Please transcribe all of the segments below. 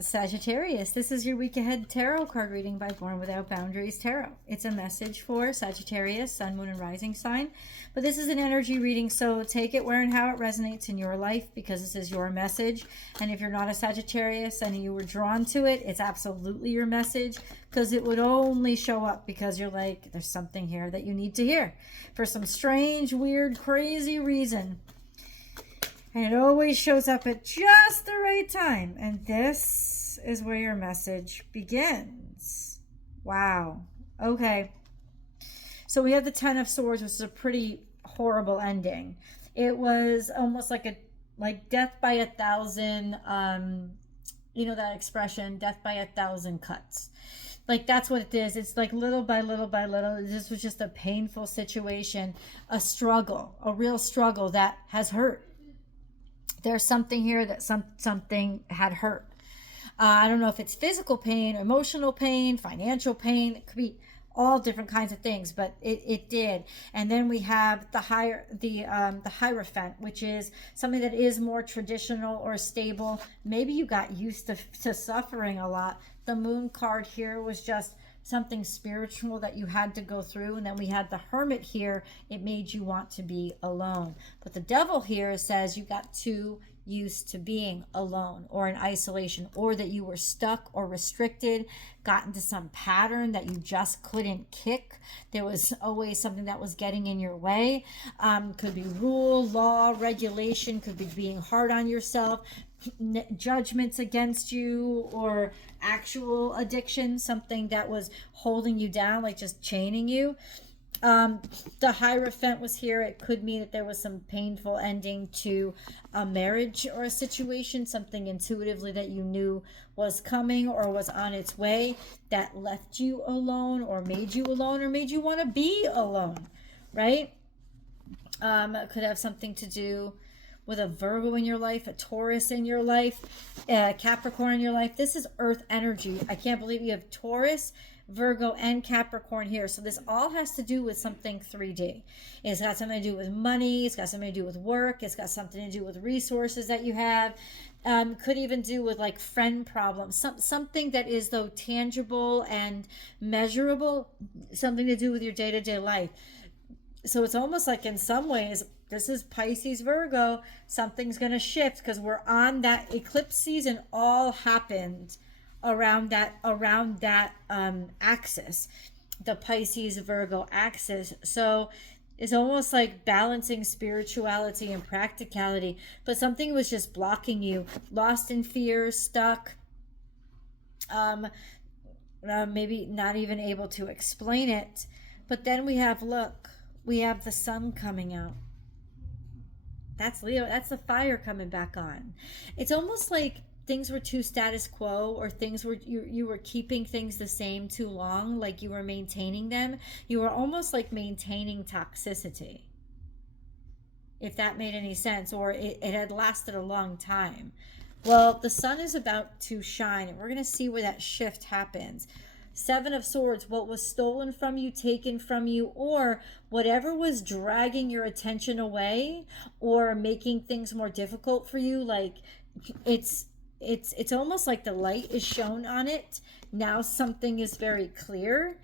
Sagittarius, this is your week ahead tarot card reading by Born Without Boundaries Tarot. It's a message for Sagittarius, Sun, Moon, and Rising sign. But this is an energy reading, so take it where and how it resonates in your life because this is your message. And if you're not a Sagittarius and you were drawn to it, it's absolutely your message because it would only show up because you're like, there's something here that you need to hear for some strange, weird, crazy reason. And it always shows up at just the right time. And this is where your message begins. Wow. Okay. So we have the Ten of Swords, which is a pretty horrible ending. It was almost like death by 1,000, you know that expression, death by 1,000 cuts. Like that's what it is. It's like little by little by little. This was just a painful situation, a struggle, a real struggle that has hurt. There's something here that something had hurt. I don't know if it's physical pain, emotional pain, financial pain. It could be all different kinds of things, but it did. And then we have the Hierophant, which is something that is more traditional or stable. Maybe you got used to suffering a lot. The Moon card here was just something spiritual that you had to go through. And then we had the Hermit here. It made you want to be alone. But the Devil here says you got too used to being alone or in isolation, or that you were stuck or restricted, got into some pattern that you just couldn't kick. There was always something that was getting in your way. Could be rule, law, regulation, could be being hard on yourself, judgments against you, or actual addiction, something that was holding you down, like just chaining you. The Hierophant was here. It could mean that there was some painful ending to a marriage or a situation, something intuitively that you knew was coming or was on its way that left you alone or made you want to be alone, right? It could have something to do with a Virgo in your life, a Taurus in your life, Capricorn in your life. This is Earth energy. I can't believe you have Taurus, Virgo, and Capricorn here. So this all has to do with something 3D. It's got something to do with money. It's got something to do with work. It's got something to do with resources that you have. Could even do with like friend problems. Something that is though tangible and measurable. Something to do with your day-to-day life. So it's almost like in some ways, this is Pisces, Virgo, something's going to shift because we're on that eclipse season. All happened around that axis, the Pisces, Virgo axis. So it's almost like balancing spirituality and practicality, but something was just blocking you, lost in fear, stuck, maybe not even able to explain it. But then we have the sun coming out. That's Leo. That's the fire coming back on. It's almost like things were too status quo, or things were you were keeping things the same too long, like you were maintaining them. You were almost like maintaining toxicity, if that made any sense, or it had lasted a long time. Well, the sun is about to shine, and we're going to see where that shift happens. Seven of Swords, what was stolen from you, taken from you, or whatever was dragging your attention away or making things more difficult for you, like it's almost like the light is shown on it. Now something is very clear.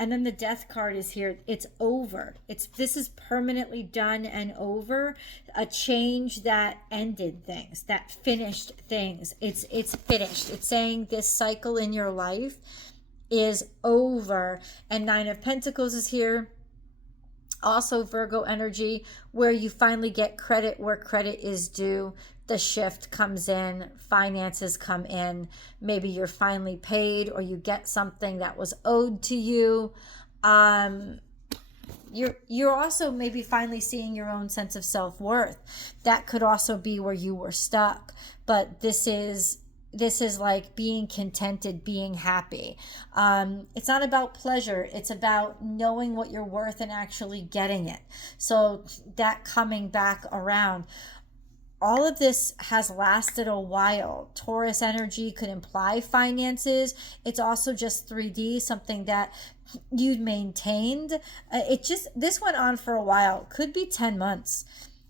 And then the Death card is here. It's over. This is permanently done and over. A change that ended things, that finished things. It's finished. It's saying this cycle in your life is over. And Nine of Pentacles is here. Also Virgo energy, where you finally get credit where credit is due. The shift comes in, finances come in, maybe you're finally paid or you get something that was owed to you. You're also maybe finally seeing your own sense of self-worth. That could also be where you were stuck, but this is like being contented, being happy. It's not about pleasure. It's about knowing what you're worth and actually getting it. So that coming back around. All of this has lasted a while. Taurus energy could imply finances. It's also just 3D, something that you maintained. This went on for a while. Could be 10 months.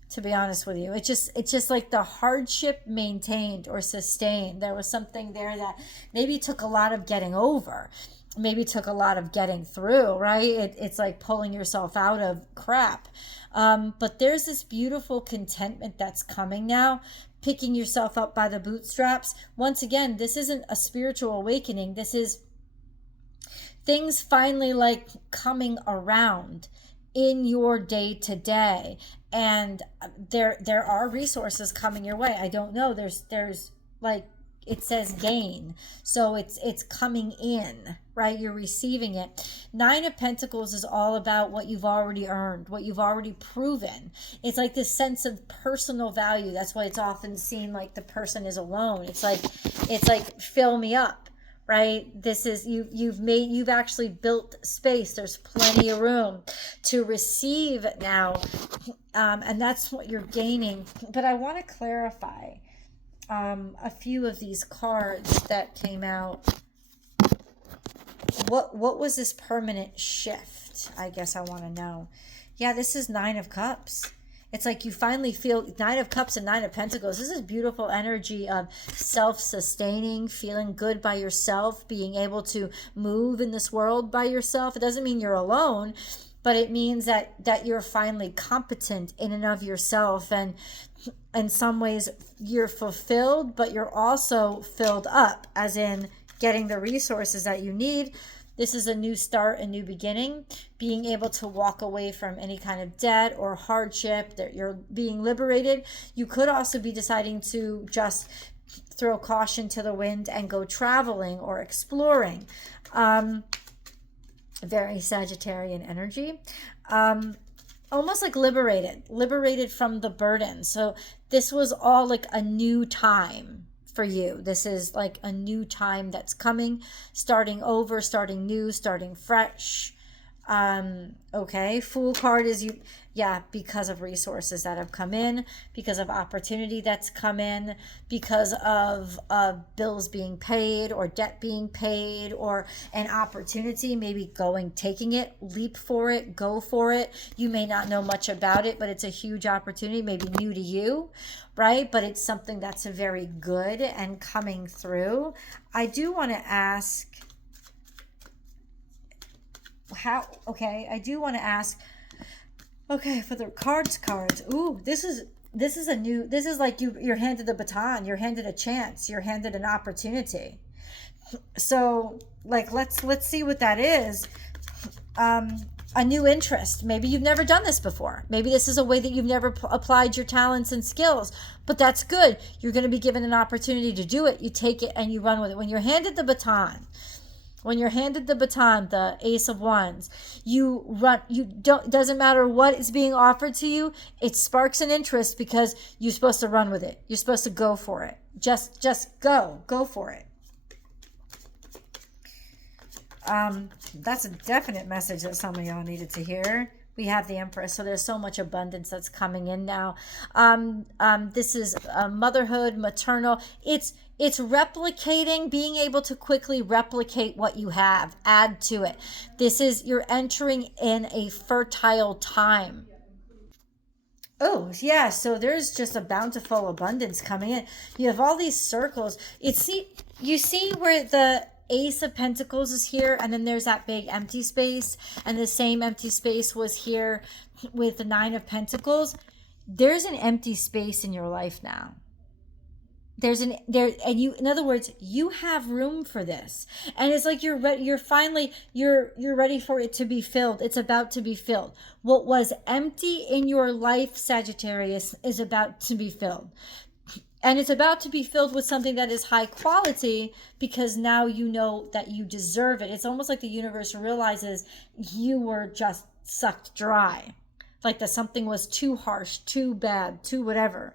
to be honest with you. It's just like the hardship maintained or sustained. There was something there that maybe took a lot of getting over, maybe took a lot of getting through, right? It's like pulling yourself out of crap. But there's this beautiful contentment that's coming now, picking yourself up by the bootstraps. Once again, this isn't a spiritual awakening. This is things finally like coming around in your day to day, and there are resources coming your way. I don't know, there's like, it says gain, so it's coming in, right? You're receiving it. Nine of Pentacles is all about what you've already earned, what you've already proven. It's like this sense of personal value. That's why it's often seen like the person is alone. It's like fill me up, right? This is you've actually built space. There's plenty of room to receive now, and that's what you're gaining. But I want to clarify a few of these cards that came out. What was this permanent shift? I guess I want to know. Yeah, this is Nine of Cups. It's like you finally feel Nine of Cups and Nine of Pentacles. This is beautiful energy of self-sustaining, feeling good by yourself, being able to move in this world by yourself. It doesn't mean you're alone, but it means that you're finally competent in and of yourself. And in some ways you're fulfilled, but you're also filled up, as in getting the resources that you need. This is a new start, a new beginning, being able to walk away from any kind of debt or hardship, that you're being liberated. You could also be deciding to just throw caution to the wind and go traveling or exploring. Very Sagittarian energy. Almost like liberated from the burden. So this was all like a new time for you. This is like a new time that's coming, starting over, starting new, starting fresh. Okay, Fool card is you, yeah, because of resources that have come in, because of opportunity that's come in, because of bills being paid or debt being paid, or an opportunity, maybe taking it, leap for it, go for it. You may not know much about it, but it's a huge opportunity, maybe new to you, right? But it's something that's very good and coming through. I do want to ask, I do want to ask, okay, for the cards. Ooh, this is like you're handed the baton, you're handed a chance, you're handed an opportunity. So like, let's see what that is. A new interest. Maybe you've never done this before. Maybe this is a way that you've never applied your talents and skills, but that's good. You're going to be given an opportunity to do it. You take it and you run with it. When you're handed the baton, the Ace of Wands, you run. Doesn't matter what is being offered to you. It sparks an interest because you're supposed to run with it. You're supposed to go for it. Just go for it. That's a definite message that some of y'all needed to hear. We have the Empress, so there's so much abundance that's coming in now. This is motherhood, maternal. It's replicating, being able to quickly replicate what you have, add to it. You're entering in a fertile time. Oh, yeah, so there's just a bountiful abundance coming in. You have all these circles. You see where the Ace of Pentacles is here, and then there's that big empty space, and the same empty space was here with the Nine of Pentacles. There's an empty space in your life now. In other words, you have room for this, and it's like you're ready for it to be filled. It's about to be filled. What was empty in your life, Sagittarius, is about to be filled. And it's about to be filled with something that is high quality, because now you know that you deserve it. It's almost like the universe realizes you were just sucked dry. Like that something was too harsh, too bad, too whatever.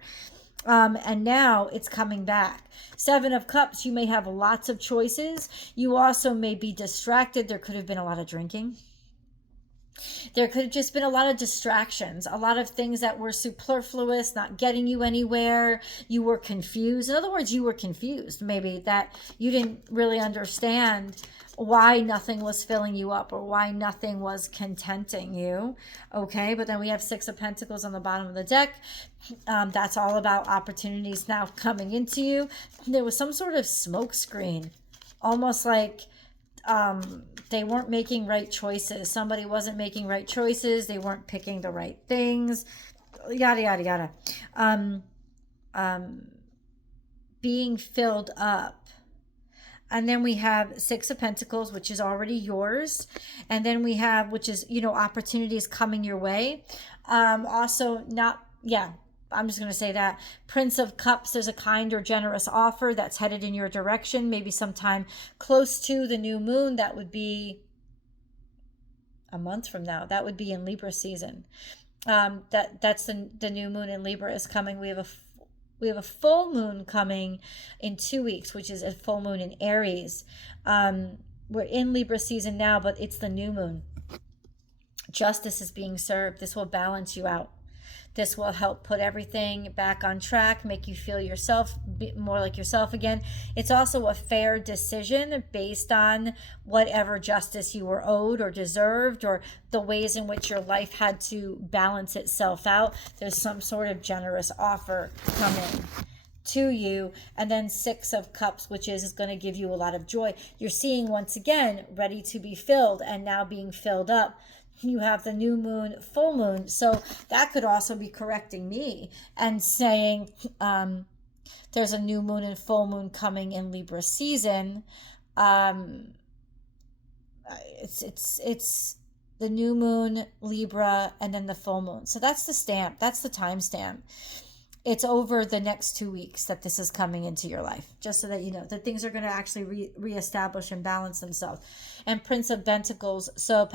And now it's coming back. Seven of Cups, you may have lots of choices. You also may be distracted. There could have been a lot of drinking. There could have just been a lot of distractions, a lot of things that were superfluous, not getting you anywhere. You were confused. In other words, you were confused, maybe, that you didn't really understand why nothing was filling you up or why nothing was contenting you. Okay, but then we have Six of Pentacles on the bottom of the deck. That's all about opportunities now coming into you. There was some sort of smoke screen, almost like they weren't making right choices. Somebody wasn't making right choices. They weren't picking the right things. Yada, yada, yada. Being filled up. And then we have Six of Pentacles, which is already yours. And then we have, which is, you know, opportunities coming your way. Also not, yeah, I'm just going to say that. Prince of Cups, there's a kind or generous offer that's headed in your direction, maybe sometime close to the new moon. That would be a month from now. That would be in Libra season. That's the new moon in Libra is coming. We have a full moon coming in 2 weeks, which is a full moon in Aries. We're in Libra season now, but it's the new moon. Justice is being served. This will balance you out. This will help put everything back on track, make you feel yourself, more like yourself again. It's also a fair decision based on whatever justice you were owed or deserved, or the ways in which your life had to balance itself out. There's some sort of generous offer coming to you. And then Six of Cups, which is going to give you a lot of joy. You're seeing, once again, ready to be filled and now being filled up. You have the new moon, full moon. So that could also be correcting me and saying there's a new moon and full moon coming in Libra season. It's the new moon, Libra, and then the full moon. So that's the stamp. That's the time stamp. It's over the next 2 weeks that this is coming into your life, just so that you know that things are going to actually reestablish and balance themselves. And Prince of Pentacles, so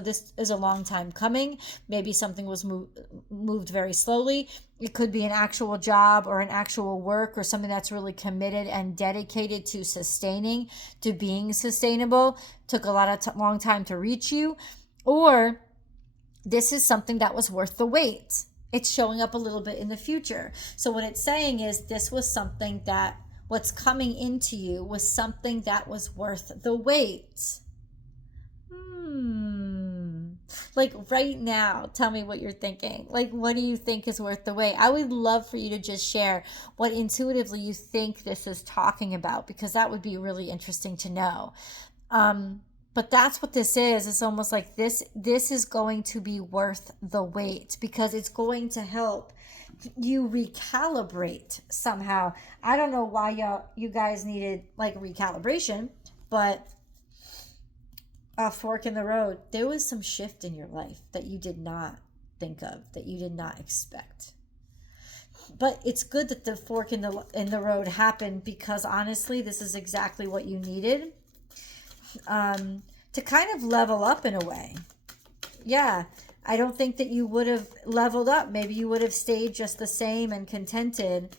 this is a long time coming. Maybe something was moved very slowly. It could be an actual job or an actual work or something that's really committed and dedicated to sustaining, to being sustainable. Took a lot of long time to reach you. Or this is something that was worth the wait. It's showing up a little bit in the future. So what it's saying is this was something that what's coming into you was something that was worth the wait. Like right now, tell me what you're thinking. Like, what do you think is worth the wait? I would love for you to just share what intuitively you think this is talking about, because that would be really interesting to know. But that's what this is. It's almost like this is going to be worth the wait, because it's going to help you recalibrate somehow. I don't know why you guys needed like recalibration, but a fork in the road. There was some shift in your life that you did not think of, that you did not expect. But it's good that the fork in the road happened, because honestly, this is exactly what you needed. To kind of level up in a way. Yeah, I don't think that you would have leveled up. Maybe you would have stayed just the same and contented.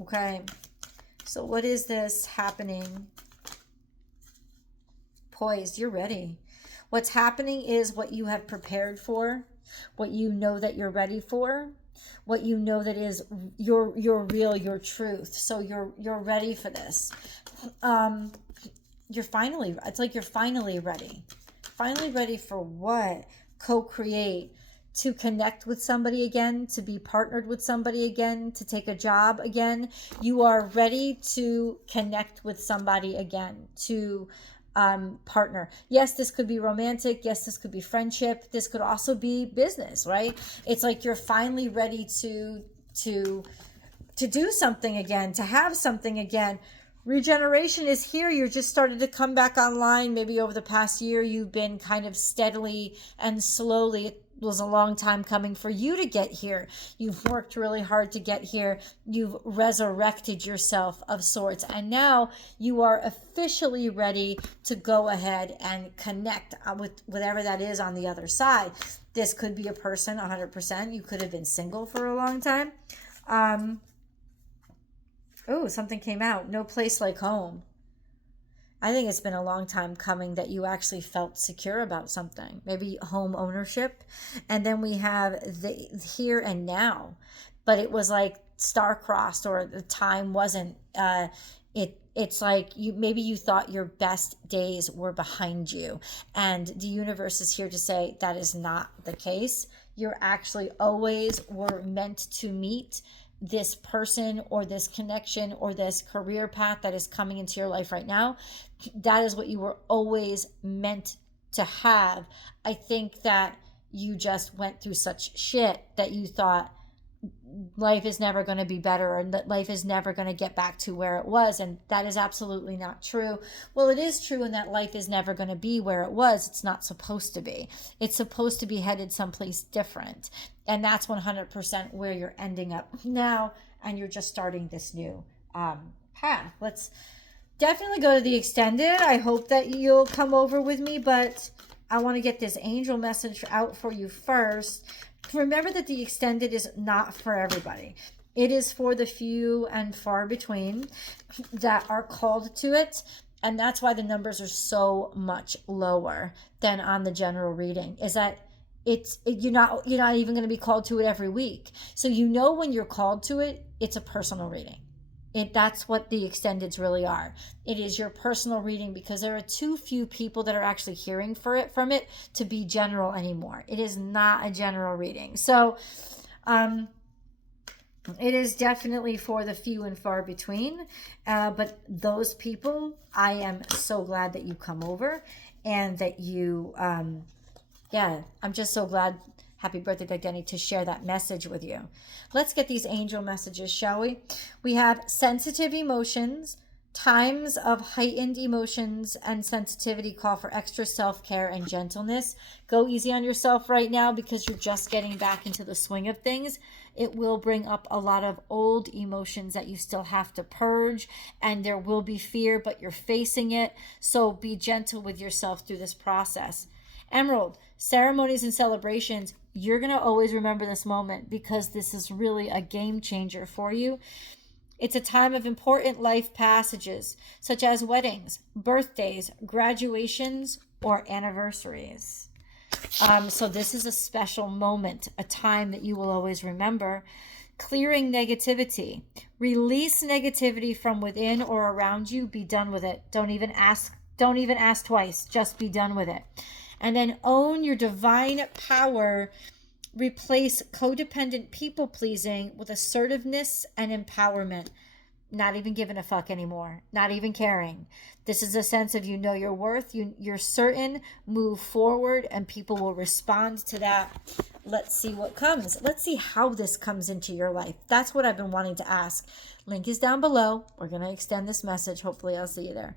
Okay, so what is this happening? Poised, you're ready. What's happening is what you have prepared for, what you know that you're ready for, what you know that is your real, your truth. So you're ready for this. It's like you're finally ready. Finally ready for what? Co-create, to connect with somebody again, to be partnered with somebody again, to take a job again. You are ready to connect with somebody again, to partner. Yes, this could be romantic. Yes, this could be friendship. This could also be business, right? It's like you're finally ready to do something again, to have something again. Regeneration is here. You're just started to come back online. Maybe over the past year, you've been kind of steadily and slowly. It was a long time coming for you to get here. You've worked really hard to get here. You've resurrected yourself of sorts. And now you are officially ready to go ahead and connect with whatever that is on the other side. This could be a person, 100%. You could have been single for a long time. Oh, something came out. No place like home. I think it's been a long time coming that you actually felt secure about something, maybe home ownership. And then we have the here and now, but it was like star-crossed, or the time wasn't. It's like maybe you thought your best days were behind you, and the universe is here to say that is not the case. You're actually always were meant to meet this person or this connection or this career path that is coming into your life right now. That is what you were always meant to have. I think that you just went through such shit that you thought life is never going to be better, and that life is never going to get back to where it was. And that is absolutely not true. Well, it is true in that life is never going to be where it was. It's not supposed to be. It's supposed to be headed someplace different. And that's 100% where you're ending up now. And you're just starting this new path. Let's definitely go to the extended. I hope that you'll come over with me, but I want to get this angel message out for you first. Remember that the extended is not for everybody. It is for the few and far between that are called to it. And that's why the numbers are so much lower than on the general reading, is that you're not even going to be called to it every week. So when you're called to it, it's a personal reading. That's what the extendeds really are. It is your personal reading, because there are too few people that are actually hearing from it to be general anymore. It is not a general reading. So it is definitely for the few and far between. But those people, I am so glad that you come over, and that you, I'm just so glad. Happy birthday, Doug Denny, to share that message with you. Let's get these angel messages, shall we? We have sensitive emotions, times of heightened emotions and sensitivity call for extra self-care and gentleness. Go easy on yourself right now, because you're just getting back into the swing of things. It will bring up a lot of old emotions that you still have to purge, and there will be fear, but you're facing it. So be gentle with yourself through this process. Emerald, ceremonies and celebrations, you're going to always remember this moment, because this is really a game changer for you. It's a time of important life passages, such as weddings, birthdays, graduations, or anniversaries. So this is a special moment, a time that you will always remember. Clearing negativity. Release negativity from within or around you. Be done with it. Don't even ask twice. Just be done with it. And then own your divine power. Replace codependent people-pleasing with assertiveness and empowerment. Not even giving a fuck anymore. Not even caring. This is a sense of your worth. You're certain. Move forward, and people will respond to that. Let's see what comes. Let's see how this comes into your life. That's what I've been wanting to ask. Link is down below. We're going to extend this message. Hopefully I'll see you there.